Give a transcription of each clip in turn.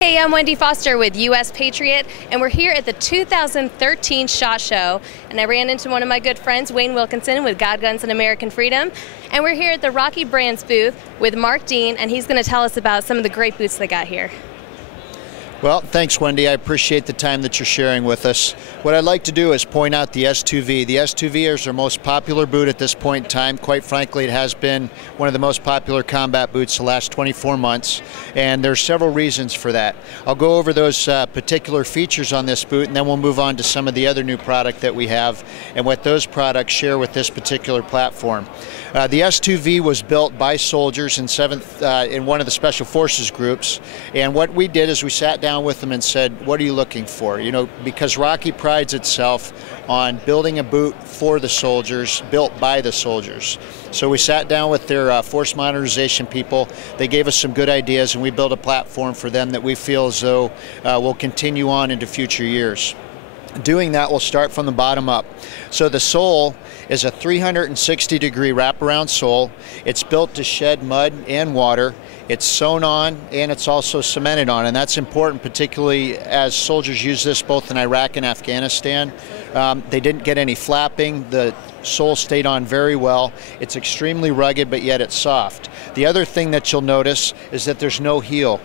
Hey, I'm Wendy Foster with US Patriot, and we're here at the 2013 SHOT Show, and I ran into one of my good friends, Wayne Wilkinson with God, Guns, and American Freedom, and we're here at the Rocky Brands booth with Mark Dean, and he's going to tell us about some of the great boots they got here. Well, thanks, Wendy. I appreciate the time that you're sharing with us. What I'd like to do is point out the Stv. The Stv is our most popular boot at this point in time. Quite frankly, it has been one of the most popular combat boots the last 24 months, and there's several reasons for that. I'll go over those particular features on this boot, and then we'll move on to some of the other new product that we have and what those products share with this particular platform. The Stv was built by soldiers in one of the Special Forces groups, and what we did is we sat down with them and said, what are you looking for? You know, because Rocky prides itself on building a boot for the soldiers, built by the soldiers. So we sat down with their force modernization people. They gave us some good ideas, and we built a platform for them that we feel as though will continue on into future years. Doing that, we'll start from the bottom up. So the sole is a 360-degree wraparound sole. It's built to shed mud and water. It's sewn on, and it's also cemented on, and that's important, particularly as soldiers use this both in Iraq and Afghanistan. They didn't get any flapping. The sole stayed on very well. It's extremely rugged, but yet it's soft. The other thing that you'll notice is that there's no heel.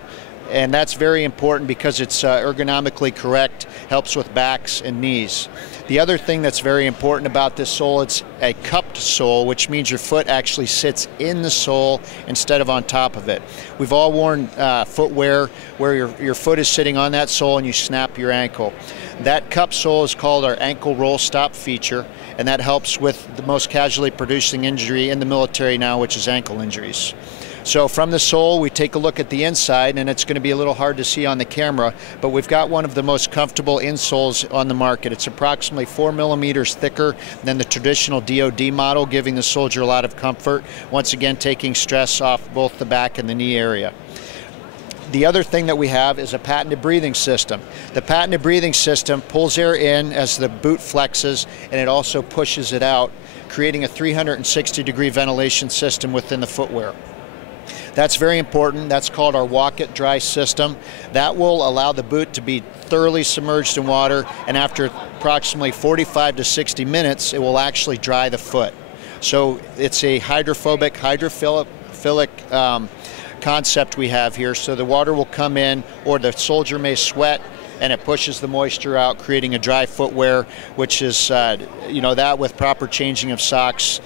And that's very important because it's ergonomically correct, helps with backs and knees. The other thing that's very important about this sole, it's a cupped sole, which means your foot actually sits in the sole instead of on top of it. We've all worn footwear where your foot is sitting on that sole and you snap your ankle. That cup sole is called our ankle roll stop feature, and that helps with the most casualty producing injury in the military now, which is ankle injuries. So from the sole, we take a look at the inside, and it's going to be a little hard to see on the camera, but we've got one of the most comfortable insoles on the market. It's approximately 4 millimeters thicker than the traditional DoD model, giving the soldier a lot of comfort, once again taking stress off both the back and the knee area. The other thing that we have is a patented breathing system. The patented breathing system pulls air in as the boot flexes, and it also pushes it out, creating a 360-degree ventilation system within the footwear. That's very important. That's called our Walk It Dry system. That will allow the boot to be thoroughly submerged in water, and after approximately 45 to 60 minutes, it will actually dry the foot. So it's a hydrophobic, hydrophilic concept we have here. So the water will come in, or the soldier may sweat, and it pushes the moisture out, creating a dry footwear, which is, that with proper changing of socks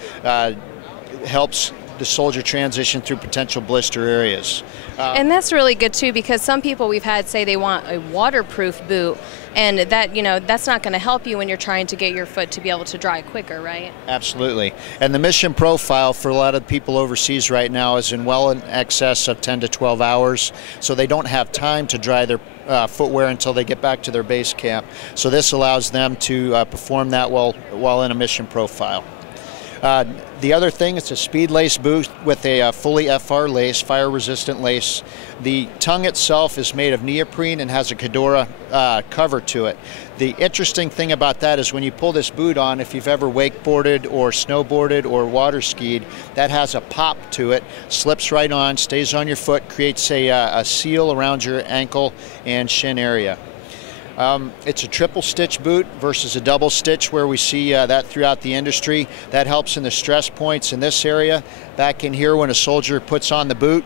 helps the soldier transition through potential blister areas. And that's really good too, because some people we've had say they want a waterproof boot, and that, that's not going to help you when you're trying to get your foot to be able to dry quicker, right? Absolutely. And the mission profile for a lot of people overseas right now is well in excess of 10 to 12 hours, so they don't have time to dry their footwear until they get back to their base camp. So this allows them to perform that while in a mission profile. The other thing, it's a speed lace boot with a fully FR lace, fire-resistant lace. The tongue itself is made of neoprene and has a Kedora cover to it. The interesting thing about that is when you pull this boot on, if you've ever wakeboarded or snowboarded or water skied, that has a pop to it, slips right on, stays on your foot, creates a seal around your ankle and shin area. It's a triple stitch boot versus a double stitch where we see that throughout the industry. That helps in the stress points in this area. Back in here, when a soldier puts on the boot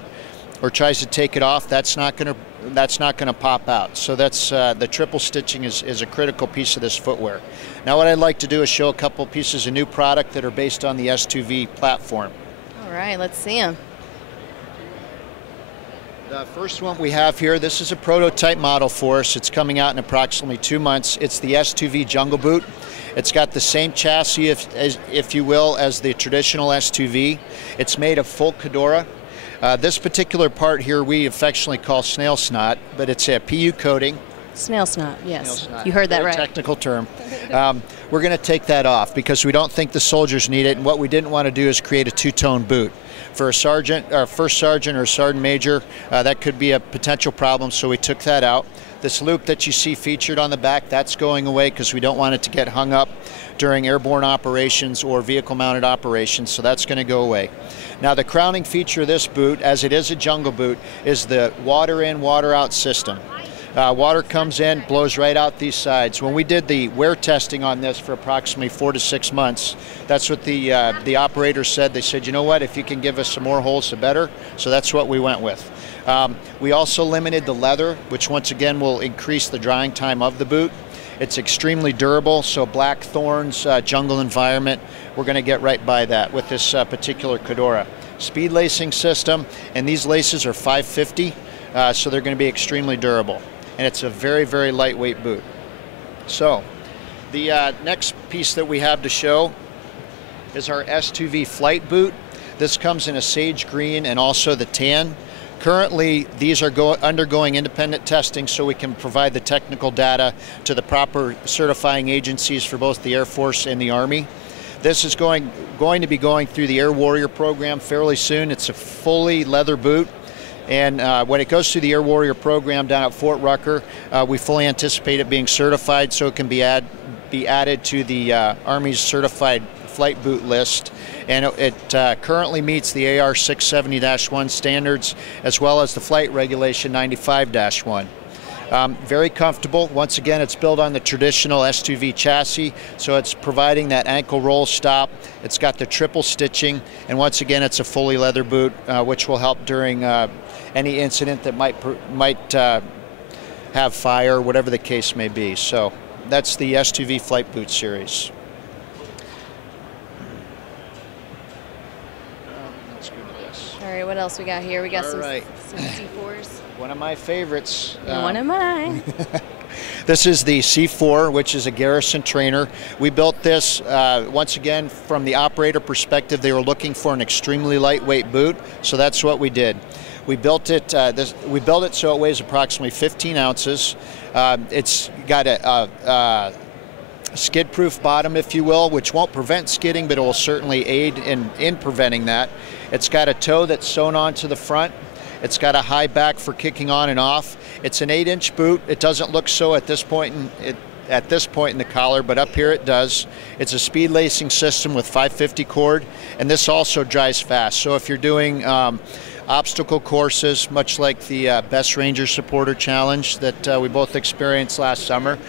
or tries to take it off, that's not going to pop out. So that's the triple stitching is a critical piece of this footwear. Now what I'd like to do is show a couple pieces of new product that are based on the Stv platform. All right, let's see them. The first one we have here, this is a prototype model for us. It's coming out in approximately 2 months. It's the Stv Jungle Boot. It's got the same chassis, if you will, as the traditional Stv. It's made of full Kedora. This particular part here we affectionately call snail snot, but it's a PU coating. Snail snot, yes. Snail snot. You heard that right. Technical term. We're going to take that off because we don't think the soldiers need it, and what we didn't want to do is create a two-tone boot. For a sergeant, or first sergeant or sergeant major, that could be a potential problem, so we took that out. This loop that you see featured on the back, that's going away because we don't want it to get hung up during airborne operations or vehicle-mounted operations, so that's going to go away. Now, the crowning feature of this boot, as it is a jungle boot, is the water in, water out system. Water comes in, blows right out these sides. When we did the wear testing on this for approximately 4 to 6 months, that's what the operator said. They said, you know what, if you can give us some more holes, the better. So that's what we went with. We also limited the leather, which once again will increase the drying time of the boot. It's extremely durable, so blackthorns, jungle environment, we're going to get right by that with this particular Kedora. Speed lacing system, and these laces are 550, so they're going to be extremely durable. And it's a very, very lightweight boot. So the next piece that we have to show is our S2V flight boot. This comes in a sage green and also the tan. Currently, these are undergoing independent testing so we can provide the technical data to the proper certifying agencies for both the Air Force and the Army. This is going to be going through the Air Warrior program fairly soon. It's a fully leather boot. And when it goes through the Air Warrior program down at Fort Rucker, we fully anticipate it being certified so it can be added to the Army's certified flight boot list. And it currently meets the AR 670-1 standards as well as the flight regulation 95-1. Very comfortable. Once again, it's built on the traditional S2V chassis, so it's providing that ankle roll stop. It's got the triple stitching, and once again, it's a fully leather boot, which will help during any incident that might have fire, whatever the case may be. So that's the S2V Flight Boot series. Let's go to this. All right, what else we got here? We got some C4s. One of my favorites. One of mine. This is the C4, which is a Garrison trainer. We built this, once again, from the operator perspective. They were looking for an extremely lightweight boot, so that's what we did. We built it. We built it so it weighs approximately 15 ounces. It's got a skid-proof bottom, if you will, which won't prevent skidding, but it will certainly aid in preventing that. It's got a toe that's sewn onto the front. It's got a high back for kicking on and off. It's an 8-inch boot. It doesn't look so at this point in the collar, but up here it does. It's a speed lacing system with 550 cord, and this also dries fast. So if you're doing obstacle courses, much like the Best Ranger Supporter Challenge that we both experienced last summer,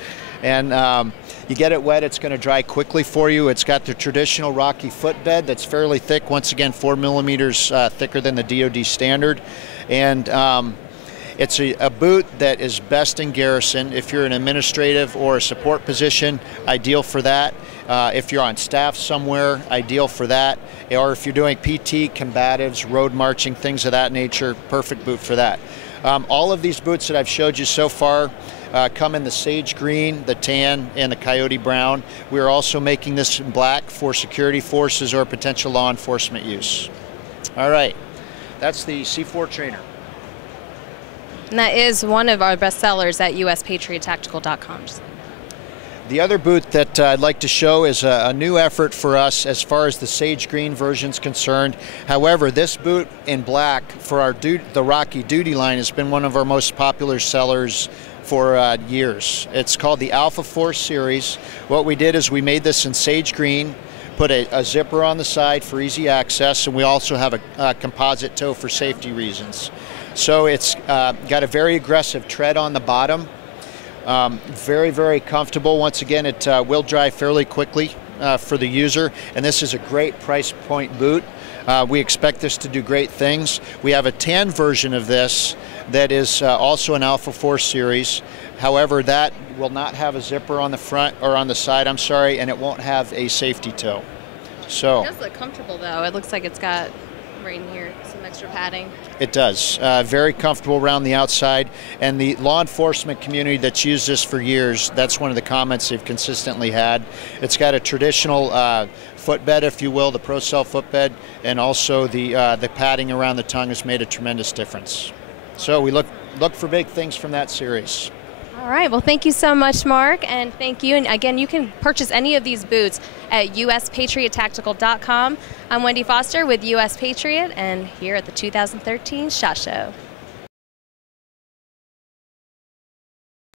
and you get it wet, it's going to dry quickly for you. It's got the traditional Rocky footbed that's fairly thick, once again 4 millimeters thicker than the DoD standard. And it's a boot that is best in garrison. If you're an administrative or a support position, ideal for that. If you're on staff somewhere, ideal for that. Or if you're doing PT, combatives, road marching, things of that nature, perfect boot for that. All of these boots that I've showed you so far come in the sage green, the tan, and the coyote brown. We are also making this in black for security forces or potential law enforcement use. All right, that's the C4 trainer. And that is one of our best sellers at USPatriotTactical.com. The other boot that I'd like to show is a new effort for us as far as the sage green version is concerned. However, this boot in black for the Rocky Duty line has been one of our most popular sellers for years. It's called the Alpha Force series. What we did is we made this in sage green, put a zipper on the side for easy access, and we also have a composite toe for safety reasons. So it's got a very aggressive tread on the bottom. Very, very comfortable. Once again, it will dry fairly quickly for the user, and this is a great price point boot. We expect this to do great things. We have a tan version of this that is also an Alpha Force series. However, that will not have a zipper on the front, or on the side, I'm sorry, and it won't have a safety toe. So it does look comfortable though. It looks like it's got right in here some extra padding. It does. Very comfortable around the outside, and the law enforcement community that's used this for years, that's one of the comments they've consistently had. It's got a traditional footbed, if you will, the Pro-Cell footbed, and also the padding around the tongue has made a tremendous difference. So we look for big things from that series. All right, well, thank you so much, Mark, and thank you. And again, you can purchase any of these boots at USPatriotTactical.com. I'm Wendy Foster with US Patriot, and here at the 2013 SHOT Show.